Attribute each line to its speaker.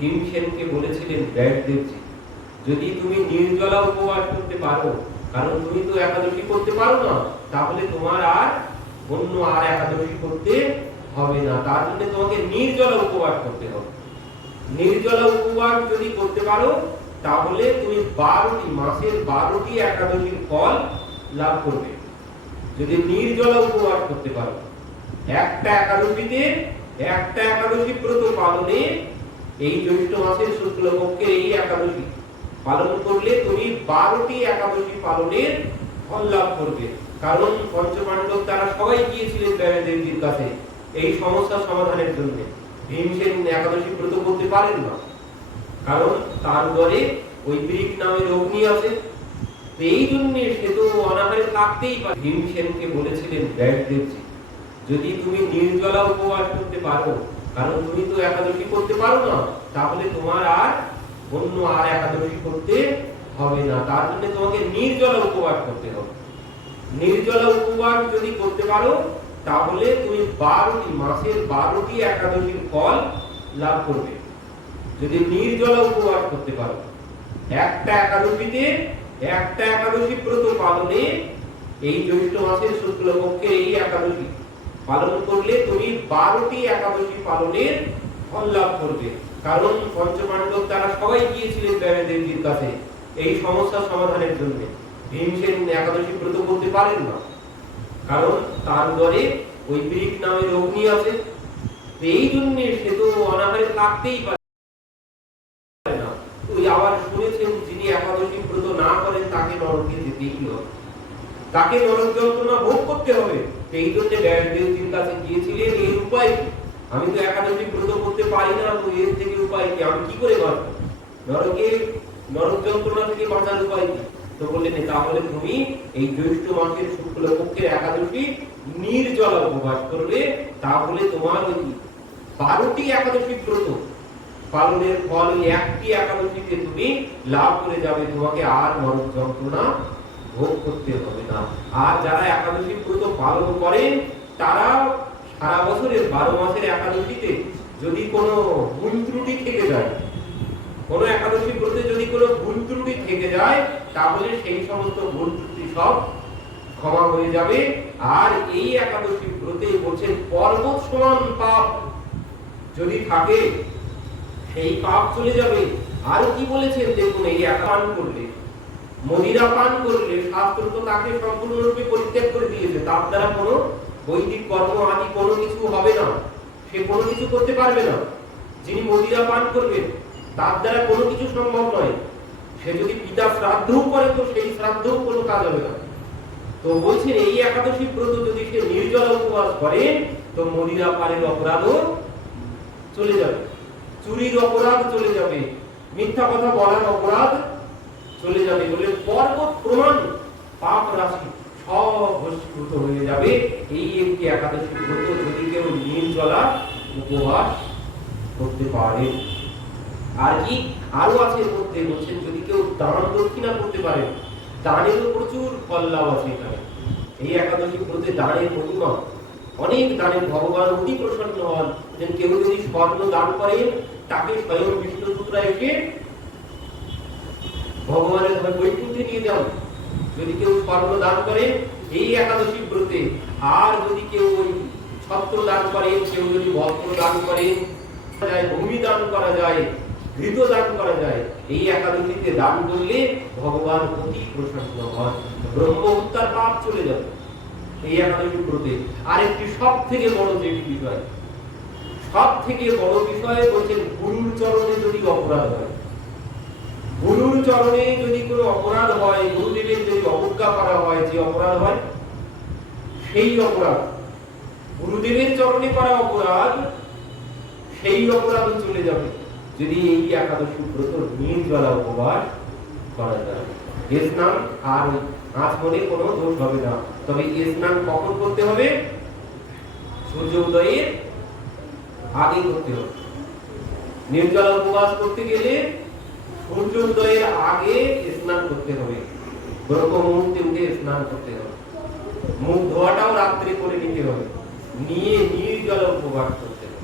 Speaker 1: ভীমসেনকে বলেছিলেন ব্যাসদেবজি যদি তুমি নির্জলা উপবাস করতে পারো, কারণ তুমি তো একাদশী করতে পারো না, তাহলে তোমার আর অন্য আর একাদশী করতে হবে না। তার জন্য তোমাকে নির্জলা উপবাস করতে হবে। নির্জলা উপবাস যদি করতে পারো, তাহলে তুমি বারোটি, মাসের বারোটি একাদশীর ফল লাভ করবে। যদি নির্জলা উপবাস করতে পারো, একটা একাদশীতে, একটা একাদশী ব্রত পালনে এই জ্যৈষ্ঠ মাসের শুক্লপক্ষের এই একাদশী। পালন করলে তুমি বারোটি একাদশী পালনের ফল লাভ করবে। কারণ পঞ্চপাণ্ডব তারা সবাই গিয়েছিলেন দেবীর কাছে এই সমস্যা সমাধানের জন্য। ভীমসেন একাদশী ব্রত করতে পারেন না। কারণ তার ঘরে ওই ব্রিক নামের অগ্নি আছে। এই জন্য সে তো অনাহারে থাকতেই পারে। ভীমসেনকে বলেছিলেন ব্যাসদেবজি যদি তুমি নির্জলা উপবাস করতে পারো কারণ তুমি তো একাদশী করতে পারো না, তাহলে তোমার আর অন্য আর একাদশী করতে হবে না। তার জন্য তোমাকে নির্জলা উপবাস করতে হবে। নির্জলা উপবাস যদি করতে পারো, তাহলে তুমি বারোটি, মাসের বারোটি একাদশীর ফল লাভ করবে। যদি নির্জল উপবাস করতে পারো, একটা একাদশীতে, একটা একাদশী ব্রত পালনে এই জ্যৈষ্ঠ মাসের শুক্লপক্ষের এই একাদশী পালন করলে তুমি বারোটি একাদশী পালনের ফল লাভ করবে। কারণ পঞ্চপাণ্ডব তারা সবাই গিয়েছিলেন দেবীর কাছে এই সমস্যা সমাধানের জন্য। ভীমসেন একাদশী ব্রত করতে পারেন না। কারণ তার ঘরে ওই ব্রিক নামের অগ্নি আছে। এই জন্য সে তো অনাহারে থাকতেই পারে না। ওই আবার শুনেছেন যিনি একাদশী ব্রত না করেন তাকে নরকে যেতেই হবে। তাকে নরক যন্ত্রণা ভোগ করতে হবে। এই জন্য ব্যাসদেবজির কাছে গিয়েছিলেন এর উপায়? আমি তো একাদশী ব্রত করতে পারি না, তো এর থেকে উপায় কি? আমি কি করে বাঁচবো? নরকে নরক যন্ত্রণা থেকে বাঁচার উপায় কি? তো বললেন তাহলে তুমি এই জ্যৈষ্ঠ মাসের শুক্ল পক্ষের একাদশী নির্জলা উপবাস করবে তাহলে তোমার ওই বারোটি একাদশী ব্রত পালনের ফল একটি একাদশীতে তুমি লাভ করে যাবে। তোমাকে আর নরক যন্ত্রণা ভোগ করতে হবে না। আর যারা একাদশী ব্রত পালন করেন তারা সারা বছরের বারো মাসের একাদশীতে যদি কোনো ভুল ত্রুটি থেকে যায়, কোনো একাদশী ব্রতে যদি কোনো ভুল ত্রুটি থেকে যায়, তাহলে সেই সমস্ত ভুল ত্রুটি সব ক্ষমা হয়ে যাবে। আর এই একাদশী ব্রতে বলছেন পর্বত সমান পাপ যদি থাকে, সেই পাপ চলে যাবে। আর কি বলেছেন দেখুন, এই এক পান করলে। মদিরা পান করলে শাস্ত্র তো তাকে সম্পূর্ণরূপে পরিত্যাগ করে দিয়েছে। তার দ্বারা কোনো বৈদিক কর্ম আদি কোনো কিছু হবে না। সে কোনো কিছু করতে পারবে না। যিনি মদিরা পান করবেন, তার দ্বারা কোনো কিছু সম্ভব নয়। সে যদি পিতা শ্রাদ্ধও করে, তো সেই শ্রাদ্ধও কোনো কাজ হবে না। তো বলছেন, এই একাদশী ব্রত যদি সে নির্জলা উপবাস করে, তো মদিরা পানের অপরাধও চলে যাবে। চুরির অপরাধ চলে যাবে। মিথ্যা কথা বলার অপরাধ চলে যাবে বলে পর্বত প্রমাণ পাপ রাশি সব ভস্মীভূত হয়ে যাবে। এই একটি একাদশী ব্রত যদি কেউ নির্জলা উপবাস করতে পারে। আর কি? আরও আছে এর মধ্যে, বলছেন যদি কেউ দান দক্ষিণা করতে পারে দানেরও প্রচুর ফল লাভ আছে এখানে। এই একাদশী ব্রতে দানের মহিমা, অনেক দানের ভগবান অতি প্রসন্ন হন কেউ যদি স্বর্ণ দান করেন, তাকে স্বয়ং বিষ্ণুপুত্রা এসে ভগবানের ঘরে বৈকুণ্ঠে নিয়ে যান যদি কেউ স্বর্ণ দান করে, এই একাদশী ব্রতে, আর যদি কেউ ওই ছত্র দান করে, কেউ যদি বস্ত্র দান করে ভূমি দান করা যায় ঘৃত দান করা যায়, এই একাদশীতে দান করলে ভগবান অতি প্রসন্ন হয়। ব্রহ্ম হত্যার পাপ চলে যাবে এই একাদশী ব্রতে। আরেকটি সব থেকে বড় যেটি বিষয় সব থেকে বড় বিষয় বলছেন, গুরুর চরণে যদি অপরাধ হয় গুরুর চরণে যদি কোনো অপরাধ হয়, গুরুদেবের যদি অবজ্ঞা করা হয়, যে অপরাধ হয়, সেই অপরাধ, গুরুদেবের চরণে করা অপরাধ, সেই অপরাধ চলে যাবে। যদি এই একাদশী ব্রত নির্জলা উপবাস করা যায়। স্নান আর আচমনে কোনো দোষ হবে না। তবে স্নান কখন করতে হবে? সূর্য উদয়ের আগে করতে হবে। নির্জলা উপবাস করতে গেলে সূর্য উদয়ের আগে স্নান করতে হবে। ব্রহ্ম মুহূর্তে উঠে স্নান করতে হবে। মুখ ধোয়াটাও রাত্রে করে নিতে হবে। নিয়ে নির্জল উপবাস করতে হবে।